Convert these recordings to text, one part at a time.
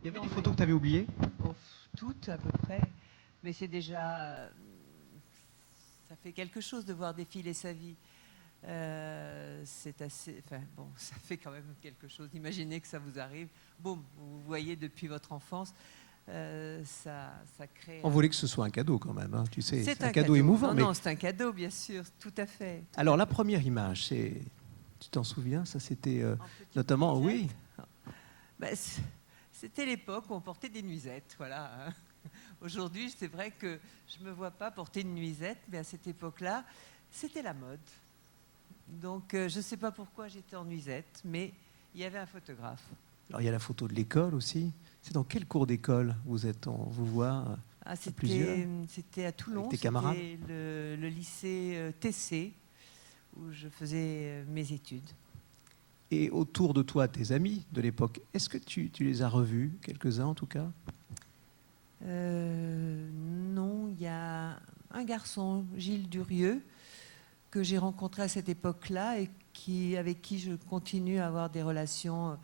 Il y avait des photos que tu avais oubliées? Oh, toutes à peu près, mais c'est déjà, ça fait quelque chose de voir défiler sa vie. C'est assez, enfin bon, ça fait quand même quelque chose. Imaginez que ça vous arrive, boum, vous voyez depuis votre enfance, ça crée. On voulait que ce soit un cadeau quand même, hein, tu sais, C'est c'est un un cadeau cadeau. émouvant. Non, Mais non, c'est un cadeau, bien sûr, tout à fait. alors la première image, c'est, tu t'en souviens, ça c'était En petite notamment, nuisette. oui. Ben, c'était l'époque où on portait des nuisettes, voilà. Hein. Aujourd'hui, c'est vrai que je ne me vois pas porter une nuisette, mais à cette époque-là, c'était la mode. Donc, je ne sais pas pourquoi j'étais en nuisette, mais il y avait un photographe. Alors il y a la photo de l'école aussi. C'est dans quelle cour d'école vous êtes, on vous voit Ah, à plusieurs c'était à Toulon, avec tes camarades? c'était le lycée TC, où je faisais mes études. Et autour de toi, tes amis de l'époque, est-ce que tu les as revus, quelques-uns en tout cas? Non, il y a un garçon, Gilles Durieux, que j'ai rencontré à cette époque-là et avec qui je continue à avoir des relations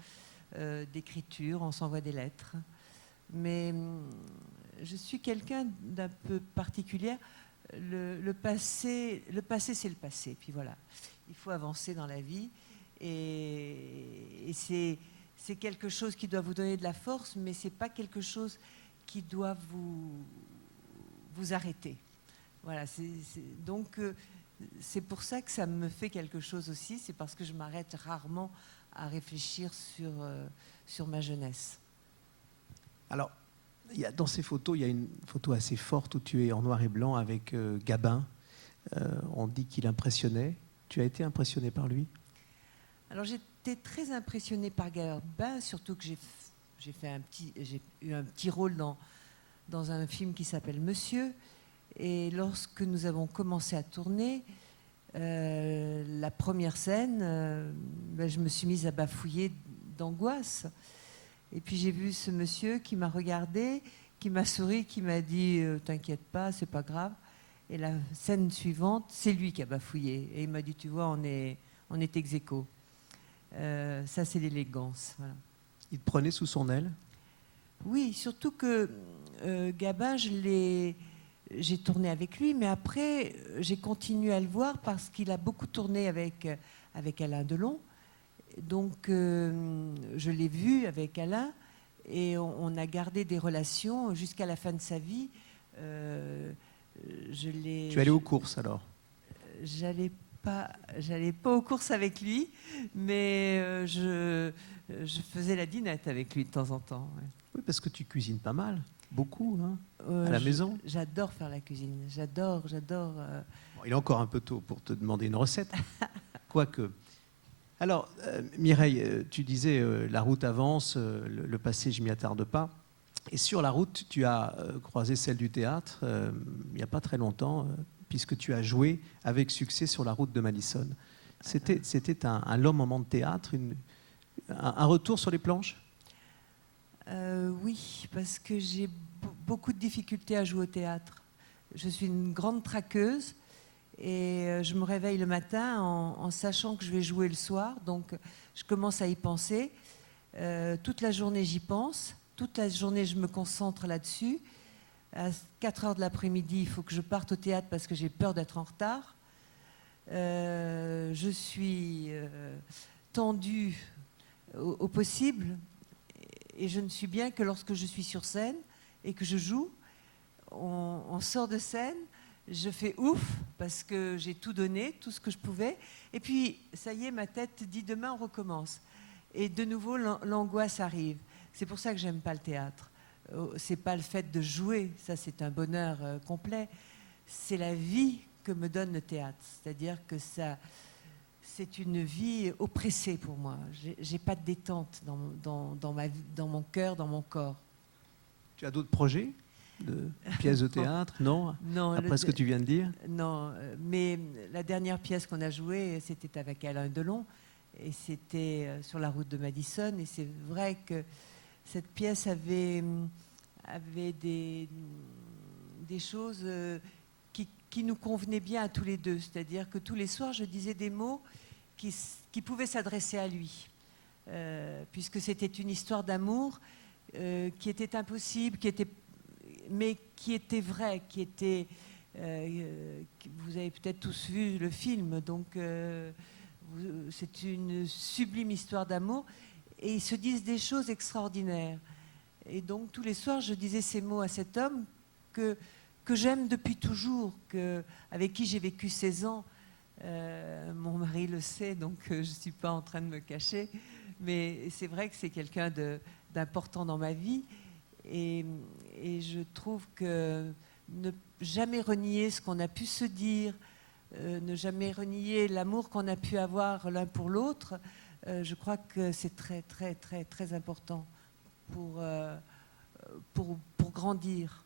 d'écriture, on s'envoie des lettres. Mais je suis quelqu'un d'un peu particulier. Le passé, c'est le passé. Puis voilà, il faut avancer dans la vie. Et c'est quelque chose qui doit vous donner de la force, mais ce n'est pas quelque chose qui doit vous arrêter. Voilà, donc c'est pour ça que ça me fait quelque chose aussi, c'est parce que je m'arrête rarement à réfléchir sur ma jeunesse. Alors, dans ces photos, il y a une photo assez forte où tu es en noir et blanc avec Gabin. On dit qu'il impressionnait. Tu as été impressionné par lui? Alors j'étais très impressionnée par Gabin, surtout que j'ai eu un petit rôle dans un film qui s'appelle Monsieur. Et lorsque nous avons commencé à tourner, la première scène, je me suis mise à bafouiller d'angoisse. Et puis j'ai vu ce monsieur qui m'a regardé, qui m'a souri, qui m'a dit t'inquiète pas, c'est pas grave. Et la scène suivante, c'est lui qui a bafouillé. Et il m'a dit tu vois, on est ex aequo. Ça, c'est l'élégance. Voilà. Il te prenait sous son aile? Oui, surtout que Gabin, j'ai tourné avec lui, mais après, j'ai continué à le voir parce qu'il a beaucoup tourné avec Alain Delon. Donc, je l'ai vu avec Alain et on a gardé des relations jusqu'à la fin de sa vie. Tu es allé aux courses alors? J'allais pas aux courses avec lui, mais je faisais la dinette avec lui de temps en temps. Ouais. Oui, parce que tu cuisines pas mal, beaucoup, hein, à la maison. J'adore faire la cuisine, j'adore. Bon, il est encore un peu tôt pour te demander une recette, quoique. Alors, Mireille, tu disais la route avance, le passé, je m'y attarde pas. Et sur la route, tu as croisé celle du théâtre il n'y a pas très longtemps, puisque tu as joué avec succès sur la route de Madison. C'était un long moment de théâtre, un retour sur les planches? Oui, parce que j'ai beaucoup de difficultés à jouer au théâtre. Je suis une grande traqueuse et je me réveille le matin en sachant que je vais jouer le soir, donc je commence à y penser. Toute la journée, j'y pense. Toute la journée, je me concentre là-dessus. À 4 heures de l'après-midi, il faut que je parte au théâtre parce que j'ai peur d'être en retard. Je suis tendue au possible et je ne suis bien que lorsque je suis sur scène et que je joue. On sort de scène, je fais ouf parce que j'ai tout donné, tout ce que je pouvais. Et puis, ça y est, ma tête dit demain on recommence. Et de nouveau, l'angoisse arrive. C'est pour ça que j'aime pas le théâtre. C'est pas le fait de jouer, ça c'est un bonheur complet. C'est la vie que me donne le théâtre. C'est-à-dire que c'est une vie oppressée pour moi. J'ai pas de détente dans mon cœur, dans mon corps. Tu as d'autres projets de pièces de théâtre? Non, non, après ce que tu viens de dire? Non, mais la dernière pièce qu'on a jouée, c'était avec Alain Delon, et c'était sur la route de Madison, et c'est vrai que cette pièce avait des choses qui nous convenaient bien à tous les deux, c'est-à-dire que tous les soirs, je disais des mots qui pouvaient s'adresser à lui, puisque c'était une histoire d'amour qui était impossible, mais qui était vrai, vous avez peut-être tous vu le film, donc c'est une sublime histoire d'amour, et ils se disent des choses extraordinaires. Et donc tous les soirs, je disais ces mots à cet homme que j'aime depuis toujours, avec qui j'ai vécu 16 ans. Mon mari le sait, donc je ne suis pas en train de me cacher, mais c'est vrai que c'est quelqu'un d'important dans ma vie, et je trouve que ne jamais renier ce qu'on a pu se dire, ne jamais renier l'amour qu'on a pu avoir l'un pour l'autre, je crois que c'est très, très, très, très important pour grandir.